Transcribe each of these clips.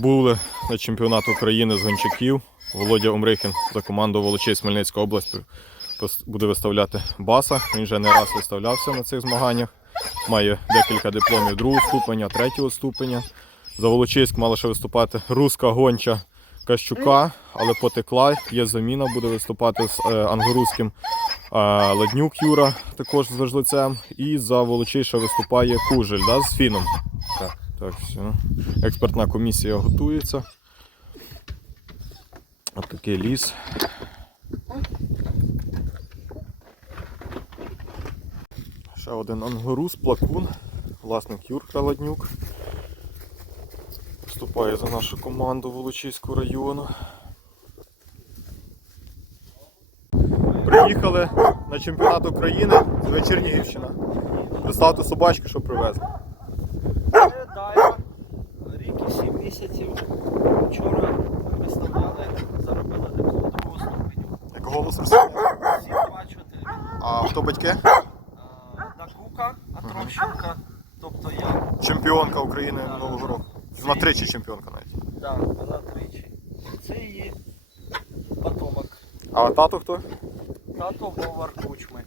Були на чемпіонат України з гончаків. Володя Омрихін за команду Волочей Хмельницька область буде виставляти баса. Він вже не раз виставлявся на цих змаганнях. Має декілька дипломів другого ступеня, третього ступеня. За Волочиськ мала ще виступати руска гонча Кащука, але потекла. Є заміна, буде виступати з е, ангорузьким е, Ладнюк Юра, також з важлицем. І за Волочий ще виступає Кужель да, з Фіном. Так. Так, все. Експертна комісія готується. Ось такий ліс. Ще один ангорус, плакун, власник Юрка Ладнюк. Вступає за нашу команду Волочиського району. Приїхали на чемпіонат України з Вечернігівщина. Представте собачку, що привезли. Це Дайва, рік і сім місяців. Вчора виставляли, заробили диплом другого ступеню. Як голос розсипає. Всі бачите, А хто батьки? Дакука, Атромщенка, тобто я. Чемпіонка України минулого року. Вона тричі чемпіонка навіть. Да, вона тричі. Це її потомок. А тато хто? Тато Вовар Кучми.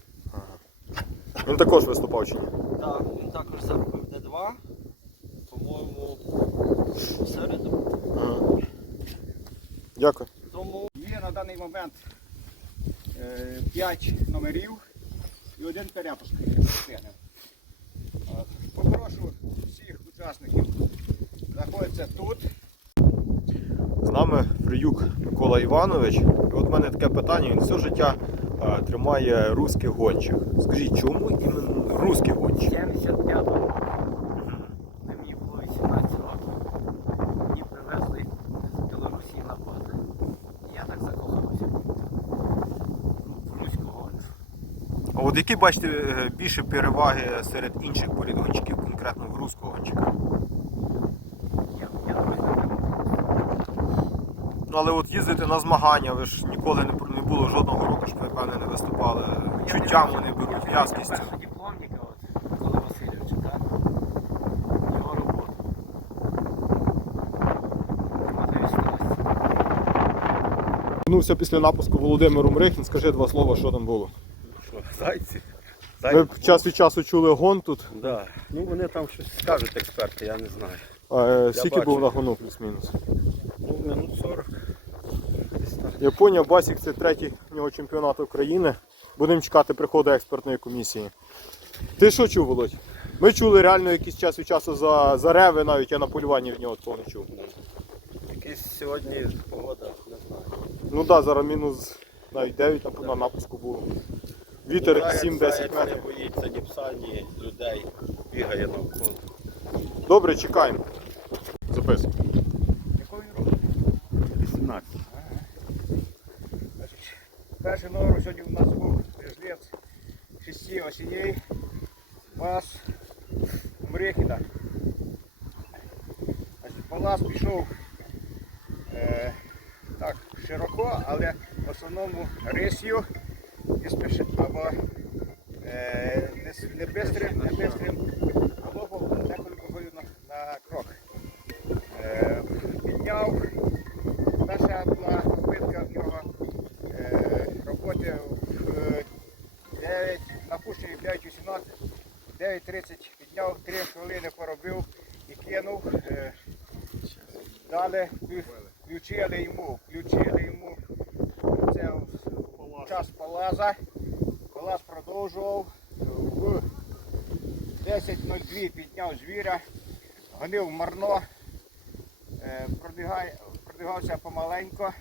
Він також виступав чи ні? Так, він також заробив Д2. По-моєму, середу. Дякую. Тому Є на даний момент 5 номерів і один перепуск. Попрошу всіх учасників знаходитися тут. З нами Фриюк Микола Іванович. І от в мене таке питання, він все життя е, тримає русських гончих. Скажіть, чому іменно русських гончих? 75-му де мені було 18 років. Мені привезли з Білорусі на бати. Я так закохався. Ну, в руську гонцю. А от які бачите е, більше переваги серед інших порід гонщиків, конкретно не треба. Ну але от їздити на змагання, ви ж ніколи не, не було жодного року, щоб ви певне не виступали. Чуттям вони беруть, в'язкістю. Дипломника, от, Миколи Васильовича, так? Його роботу. Вернувся після напуску Володимир Умрихін. Скажи два слова, що там було. Зайці? Ви час від часу чули гон тут. Да. Ну вони там щось скажуть експерти, я не знаю. А, е, скільки бачу. був на гону плюс-мінус? Ну, минут 40. Десь так. Японія, Басік це третій в нього чемпіонат України. Будемо чекати приходу експертної комісії. Ти що чув, Володь? Ми чули реально якийсь час від часу за, за реви, навіть я на полюванні в нього такого не чув. Якась сьогодні погода, не знаю. Ну так, да, зараз мінус навіть 9 на, на напуску було. Вітер Заяць- 7-10 заяць Не метрів. боїться ні пса, ні людей. Бігає навколо. Добре, чекаємо. Записуй. Якої року? 18. Перший номер сьогодні у нас був жлець шести осіней. Вас Мрехіда. Палас пішов е, так широко, але в основному рисью і спеши, або е, не, не бистрим, не бистрим галопом, деколи виходив на, на крок. Е, підняв, перша була попитка в нього е, роботи в е, 9, на пущені 9.18, 9.30 підняв, 3 хвилини поробив і кинув. Е, включили йому, включили йому це час палаза. Палаз продовжував. В 10.02 підняв звіря, гонив марно, е, пробігався помаленько.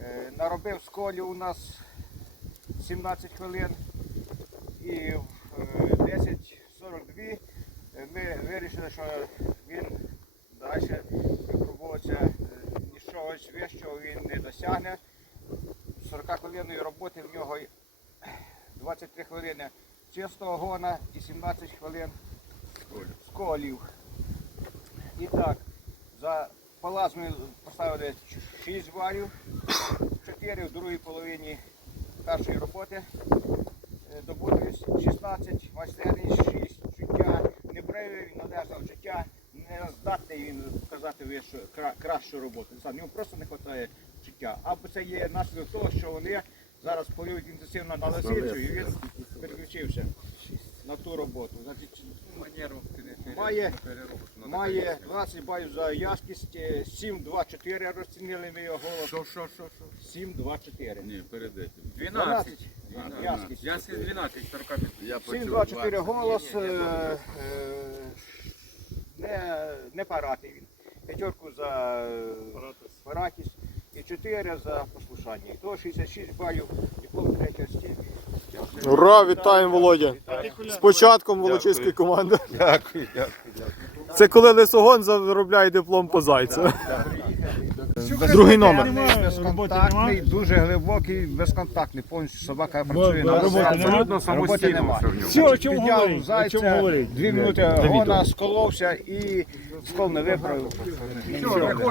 Е, Наробив сколів у нас 17 хвилин і в е, 10.42 е, ми вирішили, що він далі випробуватися нічого вищого він не досягне. 40 хвилинної роботи в нього 23 хвилини чистого гона і 17 хвилин сколів. І так, за палац ми поставили 6 варів, 4 в другій половині першої роботи. Е, Добутись 16, майстерність 6, чуття, небривий, належне вчуття, не здатний він показати кращу роботу. Не знаю, Йому просто не вистачає життя. Або це є наслідок того, що вони зараз полюють інтенсивно на лисицю, і він переключився на ту роботу. Значить, має, має 20 балів за яскість, е, 7-2-4 розцінили ми його голос. Що, що, що, що? 7-2-4. Ні, перед этим. 12. Яскість. Я 12, 40 метрів. Я 7-2-4 голос. е, е, Не, не паратий він. П'ятерку за е, паратість і 4 за послушання. І то 66 балів, диплом третього степені. Ура, вітаємо, Володя! З початком волочиської команди. Дякую, дякую. Це коли лисогон заробляє диплом по зайцю. Другий номер. Безконтактний, дуже глибокий, безконтактний. Повністю собака працює на абсолютно нема? роботи нема. Все, о чому Підняв говорить? Зайця, чому дві минути гона, сколовся і скол не виправив.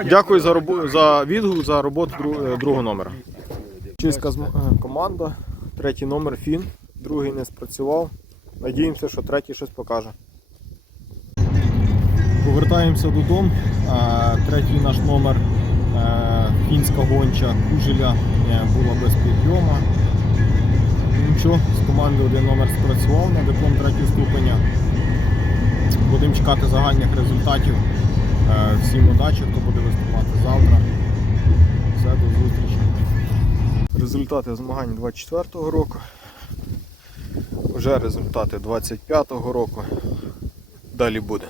Дякую за робо- за відгук за роботу дру- е, другого номера. Чиська зм- е, команда, третій номер Фін, другий не спрацював. Надіємося, що третій щось покаже. Повертаємося додому. Третій наш номер фінська гонча Кужеля е, була без підйому. Нічого, з команди один номер спрацював на диплом третього ступеня. Будемо чекати загальних результатів. Е, Всім удачі, хто буде виступати завтра. Все, до зустрічі. Результати змагань 24-го року. Вже результати 25-го року. Далі буде.